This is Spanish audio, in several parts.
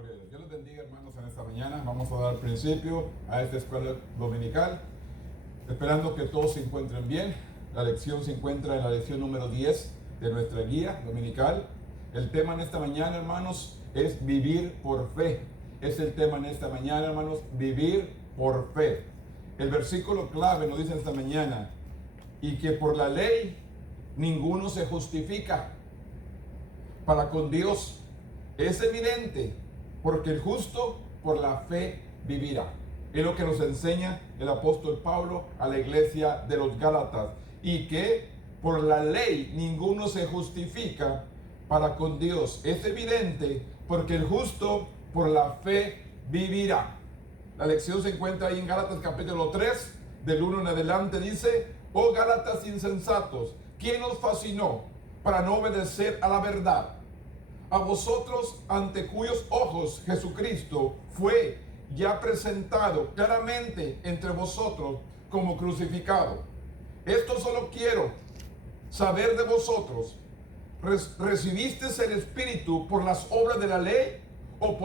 Gloria a Dios. Dios les bendiga, hermanos, en esta mañana. Vamos a dar principio a esta escuela dominical, esperando que todos se encuentren bien. La lección se encuentra en la lección número 10 de nuestra guía dominical. El tema en esta mañana, hermanos, es vivir por fe. Es el tema en esta mañana, hermanos, vivir por fe. El versículo clave nos dice esta mañana, y que por la ley ninguno se justifica para con Dios. Es evidente, porque el justo por la fe vivirá. Es lo que nos enseña el apóstol Pablo a la iglesia de los Gálatas. Y que por la ley ninguno se justifica para con Dios. Es evidente, porque el justo por la fe vivirá. La lección se encuentra ahí en Gálatas capítulo 3, del 1 en adelante. Dice: oh Gálatas insensatos, ¿quién os fascinó para no obedecer a la verdad? A vosotros, ante cuyos ojos Jesucristo fue ya presentado claramente entre vosotros como crucificado. Esto solo quiero saber de vosotros: ¿recibisteis el Espíritu por las obras de la ley o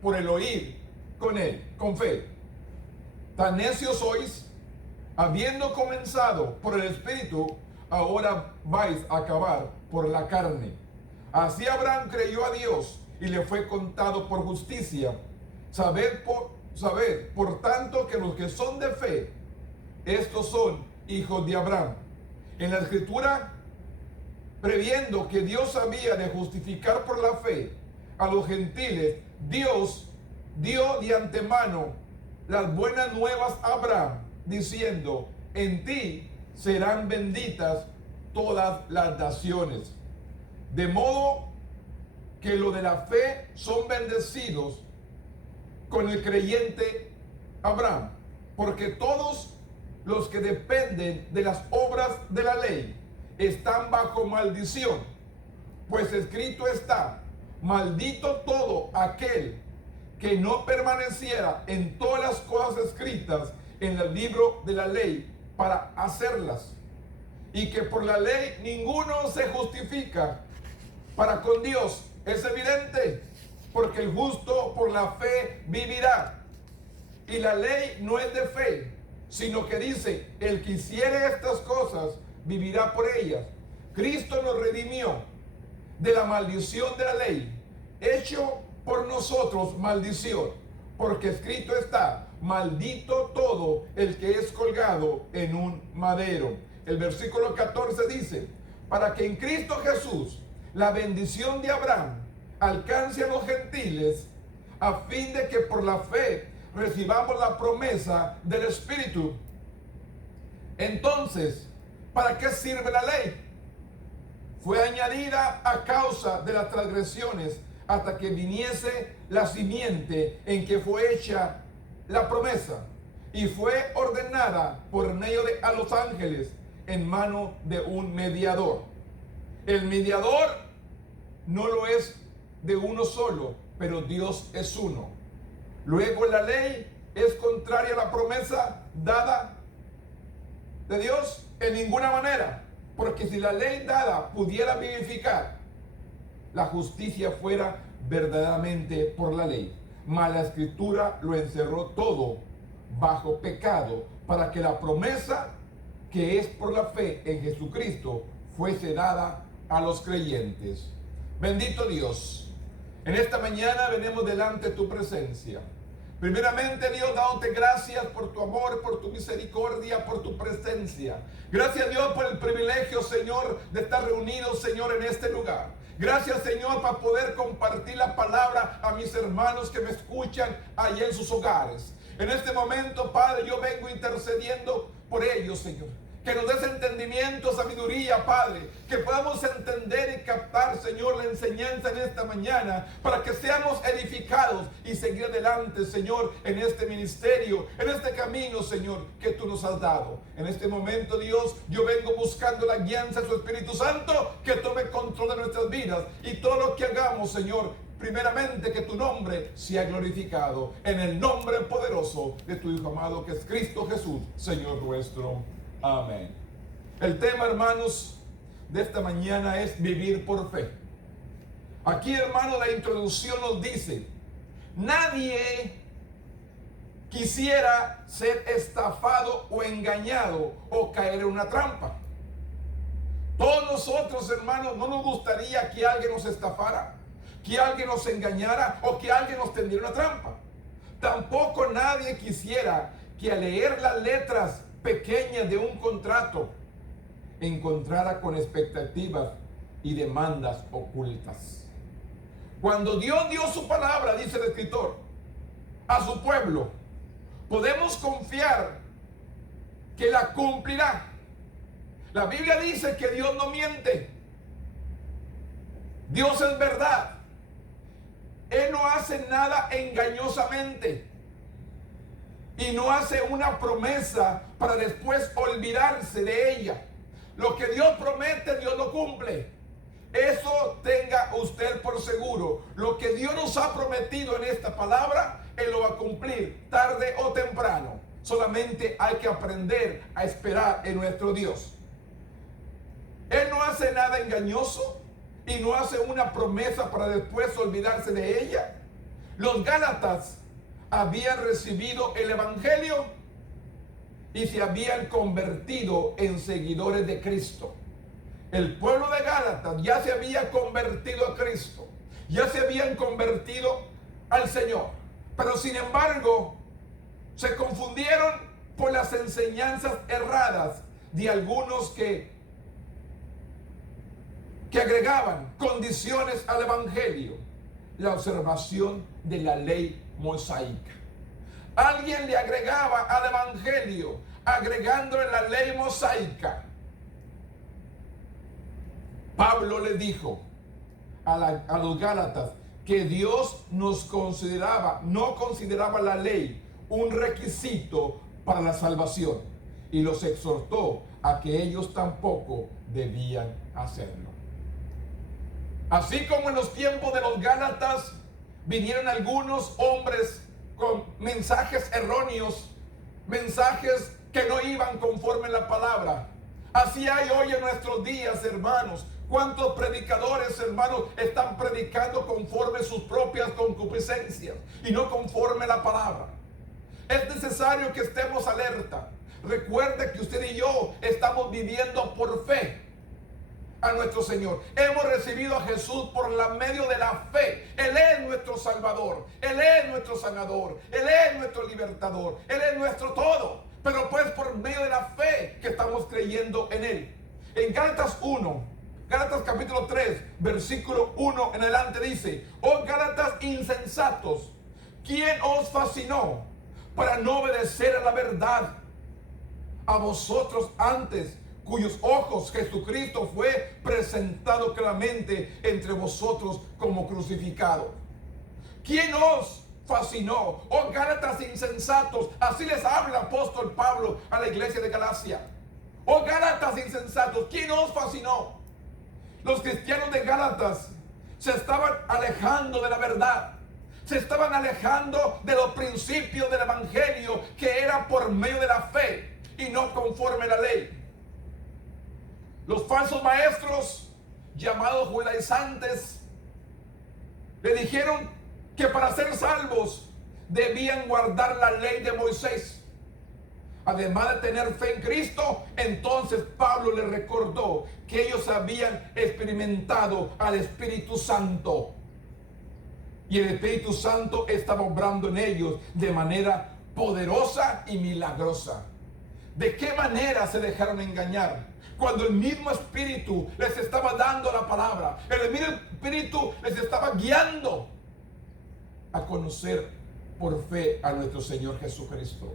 por el oír con fe? Tan necios sois, habiendo comenzado por el Espíritu, ahora vais a acabar por la carne. Así Abraham creyó a Dios y le fue contado por justicia. Sabed por tanto que los que son de fe, estos son hijos de Abraham. En la Escritura, previendo que Dios había de justificar por la fe a los gentiles, Dios dio de antemano las buenas nuevas a Abraham, diciendo: en ti serán benditas todas las naciones. De modo que lo de la fe son bendecidos con el creyente Abraham, porque todos los que dependen de las obras de la ley están bajo maldición, pues escrito está: maldito todo aquel que no permaneciera en todas las cosas escritas en el libro de la ley para hacerlas. Y que por la ley ninguno se justifica para con Dios. Es evidente, porque el justo por la fe vivirá. Y la ley no es de fe, sino que dice: el que hiciere estas cosas vivirá por ellas. Cristo nos redimió de la maldición de la ley, hecho por nosotros maldición, porque escrito está: maldito todo el que es colgado en un madero. El versículo 14 dice: para que en Cristo Jesús la bendición de Abraham alcance a los gentiles, a fin de que por la fe recibamos la promesa del Espíritu. Entonces, ¿para qué sirve la ley? Fue añadida a causa de las transgresiones, hasta que viniese la simiente en que fue hecha la promesa, y fue ordenada por medio de a los ángeles en mano de un mediador. El mediador no lo es de uno solo, pero Dios es uno. Luego la ley es contraria a la promesa dada de Dios en ninguna manera, porque si la ley dada pudiera vivificar, la justicia fuera verdaderamente por la ley. Mas la Escritura lo encerró todo bajo pecado, para que la promesa que es por la fe en Jesucristo fuese dada a los creyentes. Bendito Dios, en esta mañana venimos delante de tu presencia. Primeramente, Dios, dándote gracias por tu amor, por tu misericordia, por tu presencia. Gracias, Dios, por el privilegio, Señor, de estar reunidos, Señor, en este lugar. Gracias, Señor, para poder compartir la palabra a mis hermanos que me escuchan allá en sus hogares. En este momento, Padre, yo vengo intercediendo por ellos, Señor. Que nos des entendimiento, sabiduría, Padre. Que podamos entender y captar, Señor, la enseñanza en esta mañana, para que seamos edificados y seguir adelante, Señor, en este ministerio, en este camino, Señor, que tú nos has dado. En este momento, Dios, yo vengo buscando la guianza de tu Espíritu Santo, que tome control de nuestras vidas. Y todo lo que hagamos, Señor, primeramente que tu nombre sea glorificado. En el nombre poderoso de tu Hijo amado, que es Cristo Jesús, Señor nuestro. Amén. El tema, hermanos, de esta mañana es vivir por fe. Aquí, hermano, la introducción nos dice Nadie quisiera ser estafado o engañado o caer en una trampa. Todos nosotros, hermanos, no nos gustaría que alguien nos estafara, que alguien nos engañara o que alguien nos tendiera una trampa. Tampoco nadie quisiera que al leer las letras pequeñas de un contrato encontrara con expectativas y demandas ocultas. Cuando Dios dio su palabra, dice el escritor, a su pueblo, podemos confiar que la cumplirá. La Biblia dice que Dios no miente. Dios es verdad. Él no hace nada engañosamente. Y no hace una promesa para después olvidarse de ella. Lo que Dios promete, Dios lo cumple. Eso tenga usted por seguro. Lo que Dios nos ha prometido en esta palabra, Él lo va a cumplir tarde o temprano. Solamente hay que aprender a esperar en nuestro Dios. Él no hace nada engañoso y no hace una promesa para después olvidarse de ella. Los Gálatas habían recibido el Evangelio y se habían convertido en seguidores de Cristo. El pueblo de Gálatas ya se había convertido a Cristo, ya se habían convertido al Señor. Pero sin embargo, se confundieron por las enseñanzas erradas de algunos que agregaban condiciones al Evangelio. La observación de la ley mosaica. Alguien le agregaba al Evangelio, agregándole la ley mosaica. Pablo le dijo a los Gálatas que Dios no consideraba la ley un requisito para la salvación, y los exhortó a que ellos tampoco debían hacerlo. Así como en los tiempos de los Gálatas vinieron algunos hombres con mensajes erróneos, mensajes que no iban conforme a la palabra. Así hay hoy en nuestros días, hermanos. ¿Cuántos predicadores, hermanos, están predicando conforme a sus propias concupiscencias y no conforme a la palabra? Es necesario que estemos alerta. Recuerde que usted y yo estamos viviendo por fe a nuestro Señor. Hemos recibido a Jesús por la medio de la fe. Él es nuestro Salvador, Él es nuestro sanador, Él es nuestro libertador, Él es nuestro todo. Pero pues por medio de la fe que estamos creyendo en Él. En Gálatas capítulo 3, versículo 1 en adelante dice: oh Gálatas insensatos, ¿quién os fascinó para no obedecer a la verdad? A vosotros antes, cuyos ojos Jesucristo fue presentado claramente entre vosotros como crucificado. ¿Quién os fascinó? Oh Gálatas insensatos. Así les habla el apóstol Pablo a la iglesia de Galacia. Oh Gálatas insensatos, ¿quién os fascinó? Los cristianos de Gálatas se estaban alejando de la verdad. Se estaban alejando de los principios del Evangelio, que era por medio de la fe y no conforme a la ley. Los falsos maestros, llamados judaizantes, le dijeron que para ser salvos debían guardar la ley de Moisés. Además de tener fe en Cristo, entonces Pablo les recordó que ellos habían experimentado al Espíritu Santo. Y el Espíritu Santo estaba obrando en ellos de manera poderosa y milagrosa. ¿De qué manera se dejaron engañar? Cuando el mismo Espíritu les estaba dando la palabra, el mismo Espíritu les estaba guiando a conocer por fe a nuestro Señor Jesucristo.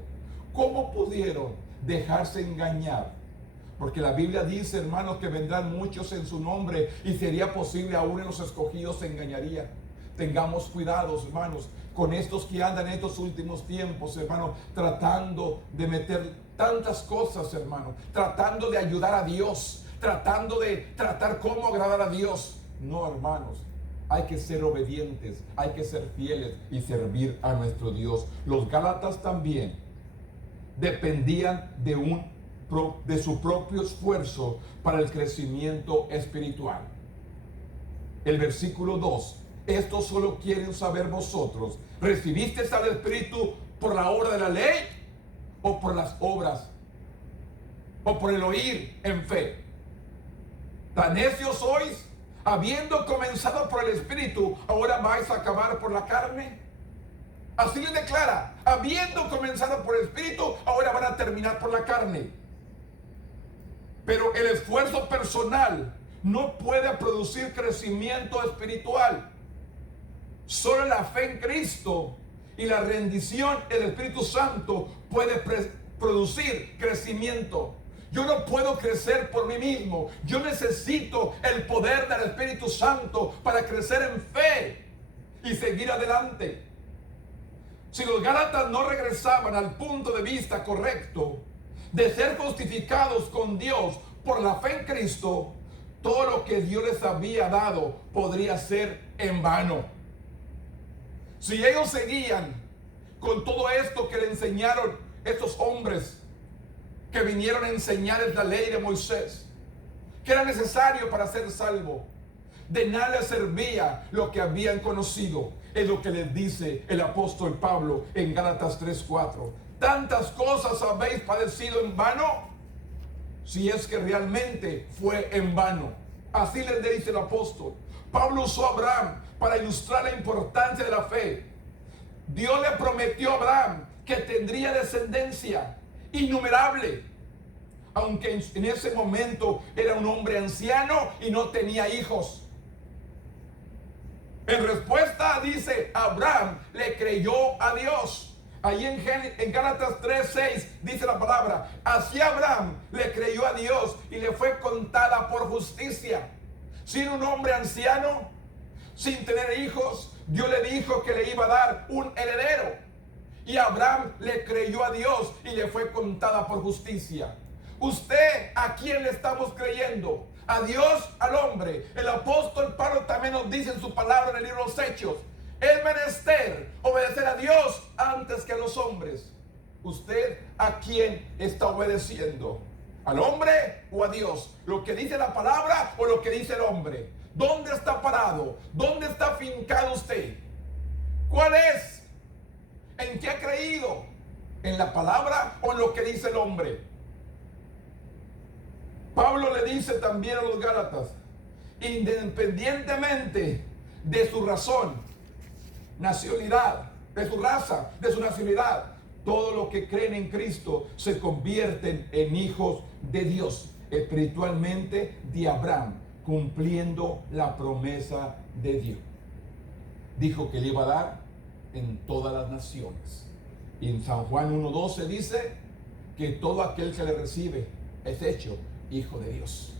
¿Cómo pudieron dejarse engañar? Porque la Biblia dice, hermanos, que vendrán muchos en su nombre y sería posible aún en los escogidos se engañaría. Tengamos cuidados, hermanos, con estos que andan en estos últimos tiempos, hermanos, tratando de meter tantas cosas, hermanos, tratando de ayudar a Dios, tratando de tratar cómo agradar a Dios. No, hermanos, hay que ser obedientes, hay que ser fieles y servir a nuestro Dios. Los Gálatas también dependían de su propio esfuerzo para el crecimiento espiritual. El versículo 2 Esto solo quieren saber vosotros. ¿Recibisteis al Espíritu por la obra de la ley o por las obras? ¿O por el oír en fe? ¿Tan necios sois? Habiendo comenzado por el Espíritu, ¿ahora vais a acabar por la carne? Así les declara, habiendo comenzado por el Espíritu, ahora van a terminar por la carne. Pero el esfuerzo personal no puede producir crecimiento espiritual. Solo la fe en Cristo y la rendición del Espíritu Santo puede producir crecimiento. Yo no puedo crecer por mí mismo. Yo necesito el poder del Espíritu Santo para crecer en fe y seguir adelante. Si los Gálatas no regresaban al punto de vista correcto de ser justificados con Dios por la fe en Cristo, todo lo que Dios les había dado podría ser en vano. Si ellos seguían con todo esto que le enseñaron estos hombres que vinieron a enseñarles la ley de Moisés, que era necesario para ser salvo, de nada les servía lo que habían conocido. Es lo que les dice el apóstol Pablo en Gálatas 3:4. ¿Tantas cosas habéis padecido en vano? Si es que realmente fue en vano. Así les dice el apóstol. Pablo usó a Abraham para ilustrar la importancia de la fe. Dios le prometió a Abraham que tendría descendencia innumerable, aunque en ese momento era un hombre anciano y no tenía hijos. En respuesta, dice, Abraham le creyó a Dios. Ahí en Gálatas 3:6 dice la palabra, así Abraham le creyó a Dios y le fue contada por justicia. Sin un hombre anciano, sin tener hijos, Dios le dijo que le iba a dar un heredero. Y Abraham le creyó a Dios y le fue contada por justicia. ¿Usted a quién le estamos creyendo? ¿A Dios, al hombre? El apóstol Pablo también nos dice en su palabra en el libro de los Hechos, es menester obedecer a Dios antes que a los hombres. ¿Usted a quién está obedeciendo? ¿Al hombre o a Dios? ¿Lo que dice la palabra o lo que dice el hombre? ¿Dónde está parado? ¿Dónde está afincado usted? ¿Cuál es? ¿En qué ha creído? ¿En la palabra o en lo que dice el hombre? Pablo le dice también a los Gálatas, independientemente de su razón, nacionalidad, de su raza, de su nacionalidad, todos los que creen en Cristo se convierten en hijos de Dios, espiritualmente de Abraham, cumpliendo la promesa de Dios. Dijo que le iba a dar en todas las naciones. Y en San Juan 1:12 dice que todo aquel que le recibe es hecho hijo de Dios.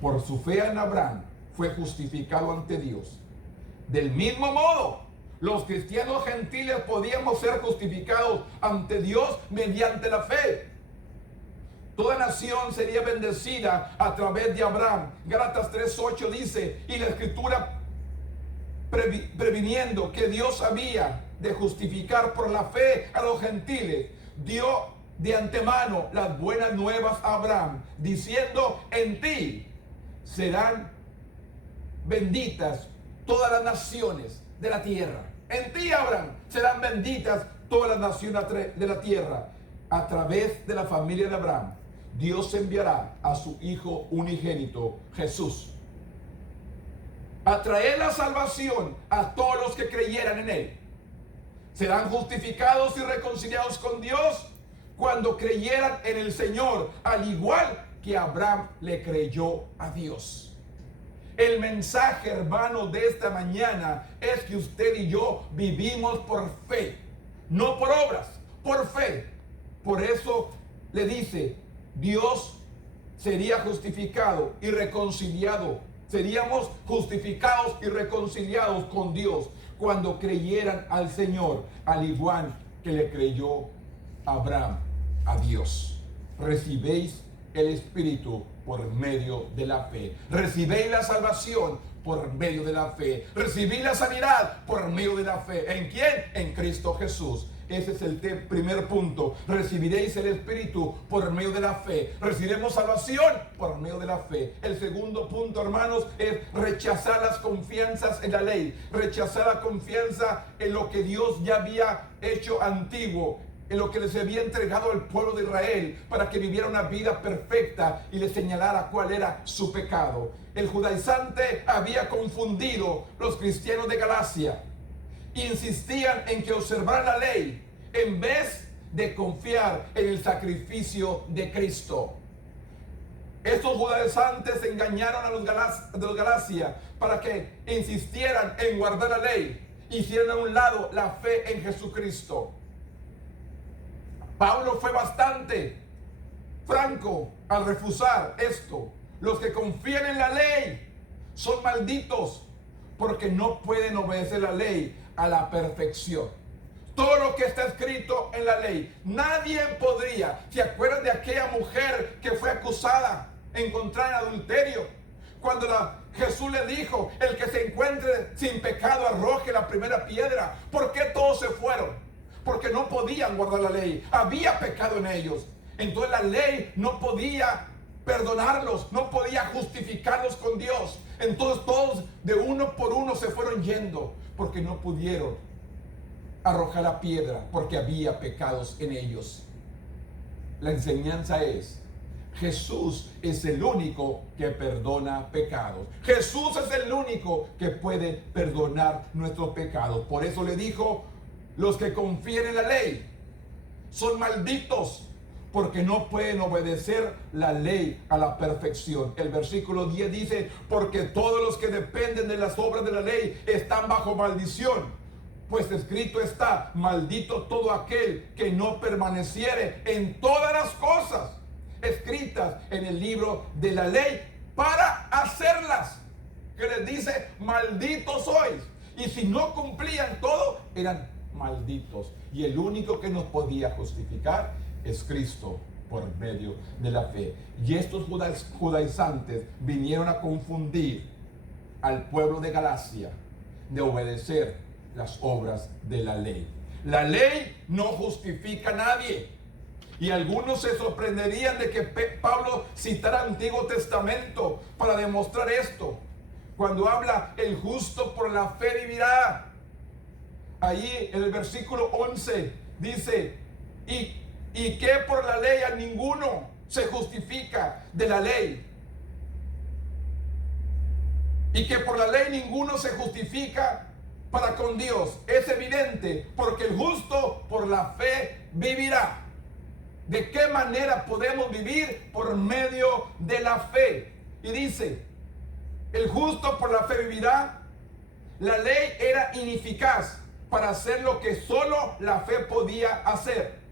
Por su fe en Abraham fue justificado ante Dios. Del mismo modo, los cristianos gentiles podíamos ser justificados ante Dios mediante la fe. Toda nación sería bendecida a través de Abraham. Gálatas 3:8 dice, y la escritura previniendo que Dios había de justificar por la fe a los gentiles, dio de antemano las buenas nuevas a Abraham, diciendo, en ti serán benditas todas las naciones de la tierra. En ti, Abraham, serán benditas todas las naciones de la tierra. A través de la familia de Abraham, Dios enviará a su Hijo unigénito, Jesús, a traer la salvación a todos los que creyeran en Él. Serán justificados y reconciliados con Dios cuando creyeran en el Señor, al igual que Abraham le creyó a Dios. El mensaje, hermano, de esta mañana es que usted y yo vivimos por fe, no por obras, por fe. Por eso le dice, Dios sería justificado y reconciliado. Seríamos justificados y reconciliados con Dios cuando creyeran al Señor, al igual que le creyó Abraham a Dios. Recibéis el Espíritu por medio de la fe. Recibéis la salvación por medio de la fe. Recibí la sanidad por medio de la fe. ¿En quién? En Cristo Jesús. Ese es el primer punto. Recibiréis el Espíritu por medio de la fe. Recibiremos salvación por medio de la fe. El segundo punto, hermanos, es rechazar las confianzas en la ley. Rechazar la confianza en lo que Dios ya había hecho antiguo, en lo que les había entregado al pueblo de Israel para que viviera una vida perfecta y les señalara cuál era su pecado. El judaizante había confundido los cristianos de Galacia. Insistían en que observaran la ley en vez de confiar en el sacrificio de Cristo. Estos judaizantes engañaron a los de Galacia para que insistieran en guardar la ley, hicieran a un lado la fe en Jesucristo. Pablo fue bastante franco al refusar esto. Los que confían en la ley son malditos porque no pueden obedecer la ley a la perfección. Todo lo que está escrito en la ley, nadie podría. ¿Se acuerdan de aquella mujer que fue acusada, encontrada en adulterio? Cuando Jesús le dijo, el que se encuentre sin pecado arroje la primera piedra. ¿Por qué todos se fueron? Porque no podían guardar la ley. Había pecado en ellos. Entonces la ley no podía perdonarlos, no podía justificarlos con Dios. Entonces todos de uno por uno se fueron yendo porque no pudieron arrojar la piedra porque había pecados en ellos. La enseñanza es: Jesús es el único que perdona pecados. Jesús es el único que puede perdonar nuestros pecados. Por eso le dijo: los que confían en la ley son malditos porque no pueden obedecer la ley a la perfección. El versículo 10 dice: porque todos los que dependen de las obras de la ley están bajo maldición. Pues escrito está: maldito todo aquel que no permaneciere en todas las cosas escritas en el libro de la ley para hacerlas. Que les dice: malditos sois. Y si no cumplían todo, eran malditos. Y el único que nos podía justificar es Cristo por medio de la fe. Y estos judaizantes vinieron a confundir al pueblo de Galacia de obedecer las obras de la ley. La ley no justifica a nadie. Y algunos se sorprenderían de que Pablo citara el Antiguo Testamento para demostrar esto. Cuando habla: el justo por la fe vivirá. Allí en el versículo 11 dice: y que por la ley a ninguno se justifica de la ley. Y que por la ley ninguno se justifica para con Dios. Es evidente, porque el justo por la fe vivirá. ¿De qué manera podemos vivir? Por medio de la fe. Y dice: el justo por la fe vivirá. La ley era ineficaz para hacer lo que solo la fe podía hacer.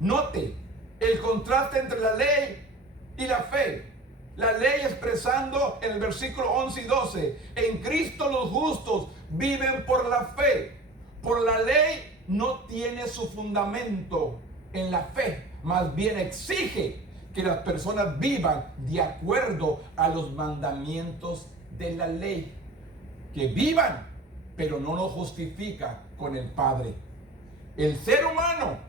Note el contraste entre la ley y la fe. La ley expresando en el versículo 11 y 12: en Cristo los justos viven por la fe. Por la ley no tiene su fundamento en la fe, más bien exige que las personas vivan de acuerdo a los mandamientos de la ley. Que vivan, pero no lo justifica con el Padre. El ser humano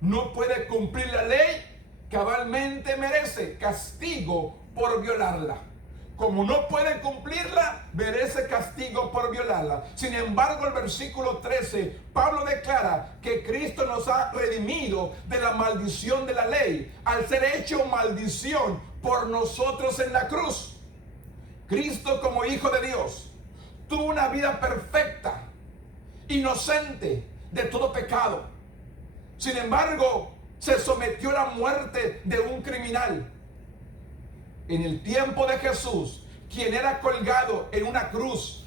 no puede cumplir la ley, cabalmente merece castigo por violarla. Como no puede cumplirla, merece castigo por violarla. Sin embargo, el versículo 13, Pablo declara que Cristo nos ha redimido de la maldición de la ley, al ser hecho maldición por nosotros en la cruz. Cristo, como Hijo de Dios, tuvo una vida perfecta, inocente de todo pecado. Sin embargo, se sometió a la muerte de un criminal. En el tiempo de Jesús, quien era colgado en una cruz,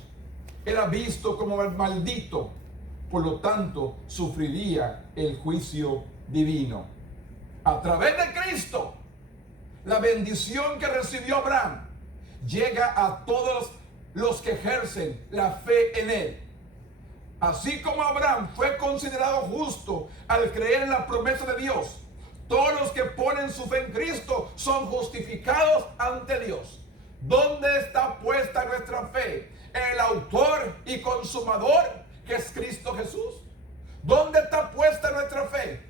era visto como el maldito. Por lo tanto, sufriría el juicio divino. A través de Cristo, la bendición que recibió Abraham llega a todos los que ejercen la fe en él. Así como Abraham fue considerado justo al creer en la promesa de Dios, todos los que ponen su fe en Cristo son justificados ante Dios. ¿Dónde está puesta nuestra fe? En el autor y consumador, que es Cristo Jesús. ¿Dónde está puesta nuestra fe?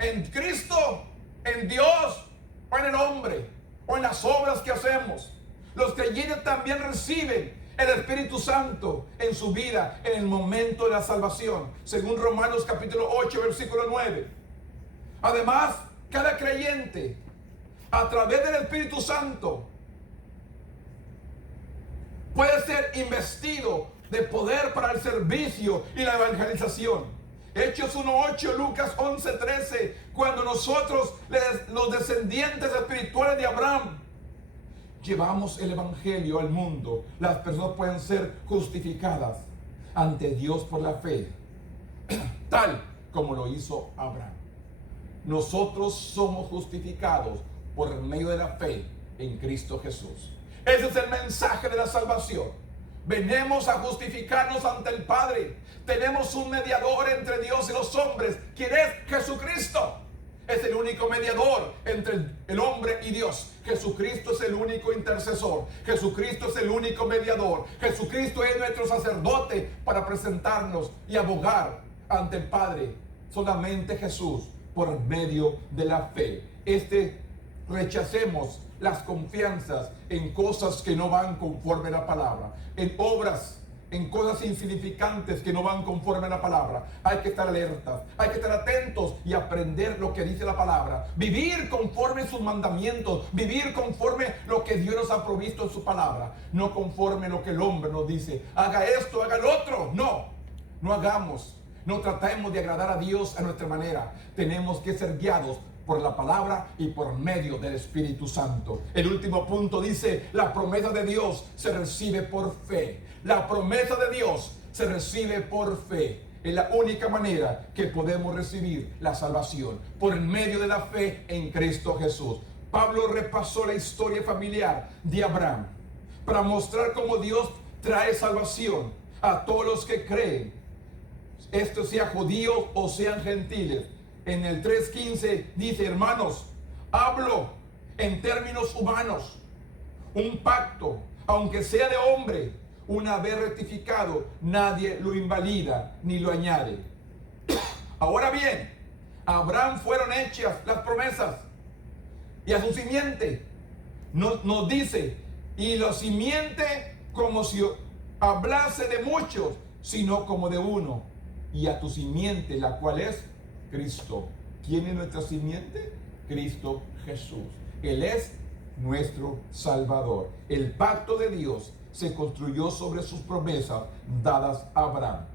¿En Cristo, en Dios o en el hombre o en las obras que hacemos? Los creyentes también reciben el Espíritu Santo en su vida en el momento de la salvación, según Romanos capítulo 8, versículo 9. Además, cada creyente, a través del Espíritu Santo, puede ser investido de poder para el servicio y la evangelización. Hechos 1:8, Lucas 11:13, cuando nosotros, los descendientes espirituales de Abraham, llevamos el evangelio al mundo, las personas pueden ser justificadas ante Dios por la fe, tal como lo hizo Abraham. Nosotros somos justificados por medio de la fe en Cristo Jesús. Ese es el mensaje de la salvación. Venimos a justificarnos ante el Padre. Tenemos un mediador entre Dios y los hombres, quien es Jesucristo. Es el único mediador entre el hombre y Dios. Jesucristo es el único intercesor. Jesucristo es el único mediador. Jesucristo es nuestro sacerdote para presentarnos y abogar ante el Padre. Solamente Jesús, por medio de la fe. Rechacemos las confianzas en cosas que no van conforme a la palabra, en obras, en cosas insignificantes que no van conforme a la palabra. Hay que estar alertas, hay que estar atentos y aprender lo que dice la palabra, vivir conforme a sus mandamientos, vivir conforme lo que Dios nos ha provisto en su palabra, no conforme lo que el hombre nos dice, haga esto, haga lo otro. No hagamos, no tratemos de agradar a Dios a nuestra manera. Tenemos que ser guiados por la palabra y por medio del Espíritu Santo. El último punto dice: la promesa de Dios se recibe por fe. La promesa de Dios se recibe por fe. Es la única manera que podemos recibir la salvación, por medio de la fe en Cristo Jesús. Pablo repasó la historia familiar de Abraham para mostrar cómo Dios trae salvación a todos los que creen, esto sea judíos o sean gentiles. En el 3:15 dice: hermanos, hablo en términos humanos. Un pacto, aunque sea de hombre, una vez rectificado, nadie lo invalida ni lo añade. Ahora bien, a Abraham fueron hechas las promesas, y a su simiente nos dice, y la simiente, como si hablase de muchos, sino como de uno, y a tu simiente, la cual es Cristo. ¿Quién es nuestra simiente? Cristo Jesús. Él es nuestro Salvador. El pacto de Dios se construyó sobre sus promesas dadas a Abraham.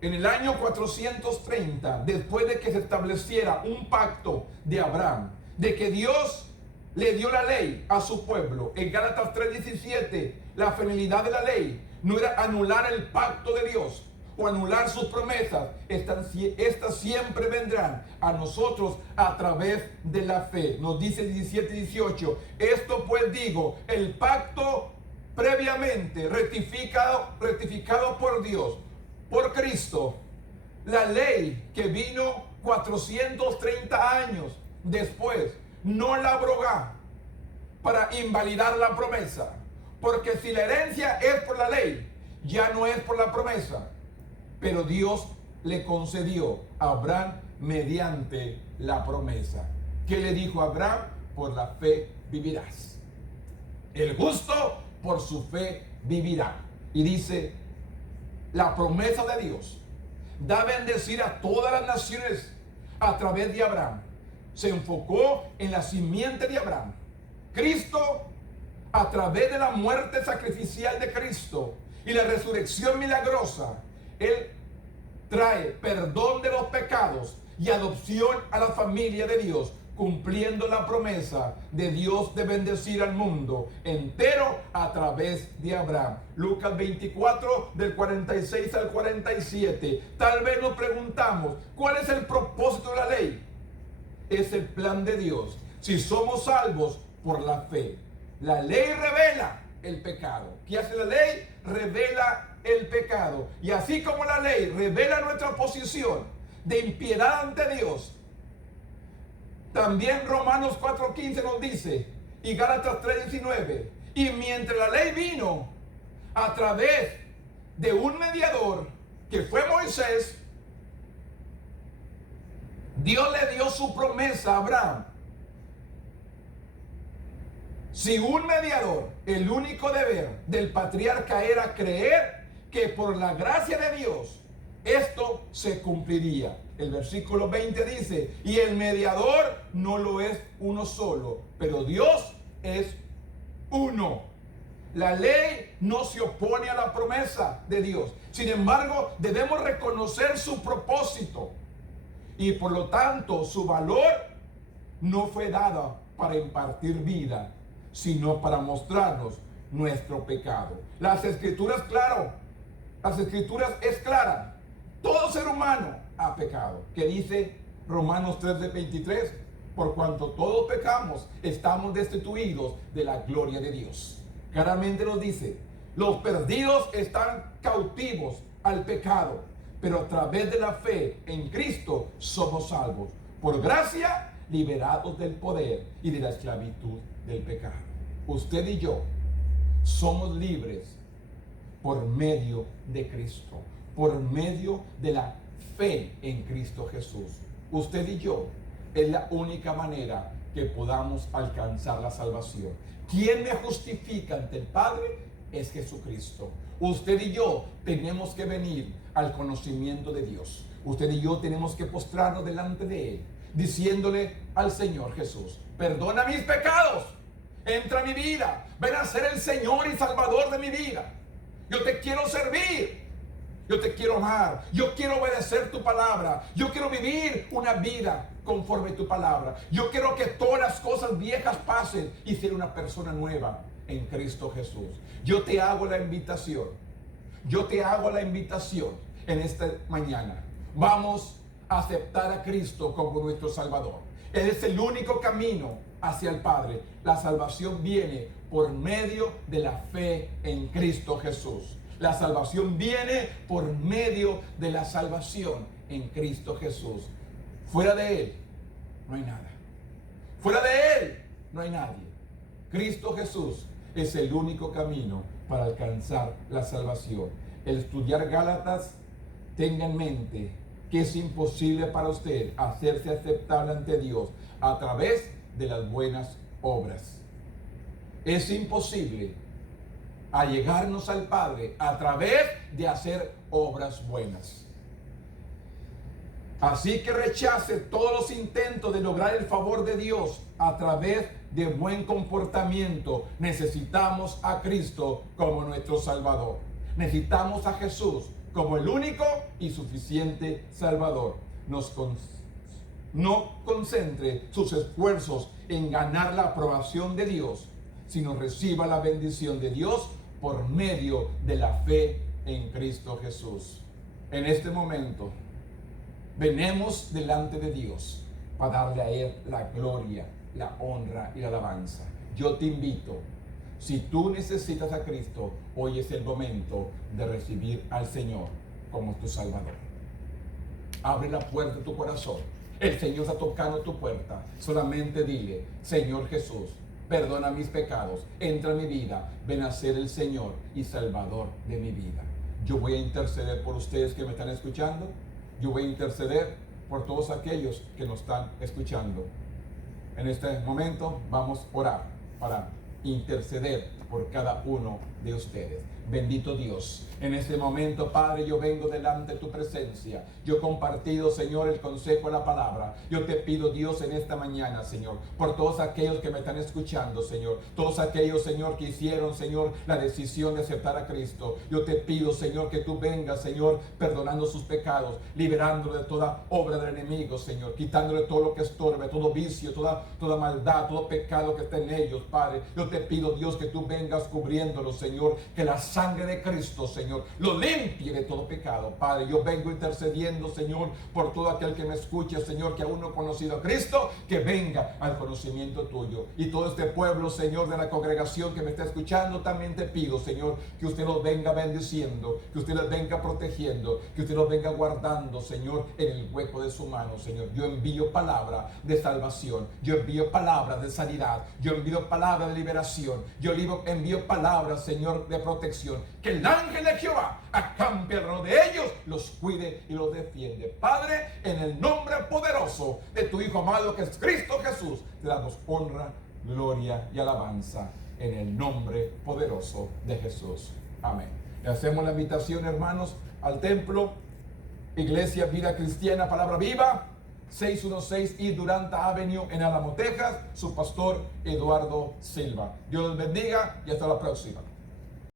En el año 430, después de que se estableciera un pacto de Abraham, de que Dios le dio la ley a su pueblo, en Gálatas 3:17, la finalidad de la ley no era anular el pacto de Dios o anular sus promesas. Estas siempre vendrán a nosotros a través de la fe. Nos dice 17:18, esto pues digo, el pacto previamente rectificado por Dios, por Cristo, la ley que vino 430 años después, no la abrogó para invalidar la promesa, porque si la herencia es por la ley, ya no es por la promesa, pero Dios le concedió a Abraham mediante la promesa. ¿Qué le dijo a Abraham? Por la fe vivirás. El justo por su fe vivirá. Y dice, la promesa de Dios da bendecir a todas las naciones a través de Abraham. Se enfocó en la simiente de Abraham. Cristo, a través de la muerte sacrificial de Cristo y la resurrección milagrosa, Él trae perdón de los pecados y adopción a la familia de Dios, cumpliendo la promesa de Dios de bendecir al mundo entero a través de Abraham. Lucas 24, del 46 al 47. Tal vez nos preguntamos, ¿cuál es el propósito de la ley? Es el plan de Dios. Si somos salvos por la fe, la ley revela el pecado. ¿Qué hace la ley? Revela el pecado. Y así como la ley revela nuestra posición de impiedad ante Dios, también Romanos 4:15 nos dice, y Gálatas 3:19, y mientras la ley vino a través de un mediador que fue Moisés, Dios le dio su promesa a Abraham. Si un mediador, el único deber del patriarca era creer que por la gracia de Dios esto se cumpliría. El versículo 20 dice, y el mediador no lo es uno solo, pero Dios es uno. La ley no se opone a la promesa de Dios. Sin embargo, debemos reconocer su propósito. Y por lo tanto, su valor no fue dado para impartir vida, sino para mostrarnos nuestro pecado. Las escrituras, claro, las escrituras es clara. Todo ser humano ha pecado. ¿Qué dice Romanos 3:23? Por cuanto todos pecamos, estamos destituidos de la gloria de Dios. Claramente nos dice, los perdidos están cautivos al pecado, pero a través de la fe en Cristo somos salvos. Por gracia, liberados del poder y de la esclavitud del pecado. Usted y yo somos libres por medio de Cristo, por medio de la fe en Cristo Jesús. Usted y yo es la única manera que podamos alcanzar la salvación. ¿Quién me justifica ante el Padre? Es Jesucristo. Usted y yo tenemos que venir al conocimiento de Dios. Usted y yo tenemos que postrarnos delante de Él, diciéndole al Señor Jesús, perdona mis pecados, entra a mi vida, ven a ser el Señor y Salvador de mi vida. Yo te quiero servir, yo te quiero amar, yo quiero obedecer tu palabra, yo quiero vivir una vida conforme a tu palabra. Yo quiero que todas las cosas viejas pasen y ser una persona nueva en Cristo Jesús. Yo te hago la invitación, en esta mañana. Vamos a aceptar a Cristo como nuestro Salvador. Él es el único camino hacia el Padre. La salvación viene por medio de la fe en Cristo Jesús. La salvación viene por medio de la salvación en Cristo Jesús. Fuera de Él no hay nada. Fuera de Él no hay nadie. Cristo Jesús es el único camino para alcanzar la salvación. El estudiar Gálatas, tenga en mente que es imposible para usted hacerse aceptable ante Dios a través de las buenas obras. Es imposible allegarnos al Padre a través de hacer obras buenas. Así que rechace todos los intentos de lograr el favor de Dios a través de buen comportamiento. Necesitamos a Cristo como nuestro Salvador. Necesitamos a Jesús como el único y suficiente Salvador. No concentre sus esfuerzos en ganar la aprobación de Dios, sino reciba la bendición de Dios por medio de la fe en Cristo Jesús. En este momento, venimos delante de Dios para darle a Él la gloria, la honra y la alabanza. Yo te invito, si tú necesitas a Cristo, hoy es el momento de recibir al Señor como tu Salvador. Abre la puerta de tu corazón. El Señor está tocando tu puerta. Solamente dile, Señor Jesús, perdona mis pecados, entra en mi vida, ven a ser el Señor y Salvador de mi vida. Yo voy a interceder por ustedes que me están escuchando. Yo voy a interceder por todos aquellos que nos están escuchando. En este momento vamos a orar para interceder por cada uno de ustedes. Bendito Dios, en este momento, Padre, yo vengo delante de tu presencia. Yo he compartido, Señor, el consejo de la palabra. Yo te pido, Dios, en esta mañana, Señor, por todos aquellos que me están escuchando, Señor, todos aquellos, Señor, que hicieron, Señor, la decisión de aceptar a Cristo. Yo te pido, Señor, que tú vengas, Señor, perdonando sus pecados, liberándolo de toda obra del enemigo, Señor, quitándole todo lo que estorbe, todo vicio, toda maldad, todo pecado que está en ellos, Padre. Yo te pido, Dios, que tú vengas cubriéndolos, Señor, que la sangre de Cristo, Señor, lo limpie de todo pecado. Padre, yo vengo intercediendo, Señor, por todo aquel que me escuche, Señor, que aún no ha conocido a Cristo, que venga al conocimiento tuyo. Y todo este pueblo, Señor, de la congregación que me está escuchando, también te pido, Señor, que usted los venga bendiciendo, que usted los venga protegiendo, que usted los venga guardando, Señor, en el hueco de su mano, Señor. Yo envío palabra de salvación, yo envío palabra de sanidad, yo envío palabra de liberación, yo envío palabra, Señor, de protección. Que el ángel de Jehová acampe alrededor de ellos, los cuide y los defiende. Padre, en el nombre poderoso de tu Hijo amado que es Cristo Jesús, te damos honra, gloria y alabanza en el nombre poderoso de Jesús. Amén. Le hacemos la invitación, hermanos, al templo, Iglesia Vida Cristiana Palabra Viva, 616 y Duranta Avenue en Álamo, Texas. Su pastor Eduardo Silva. Dios los bendiga y hasta la próxima.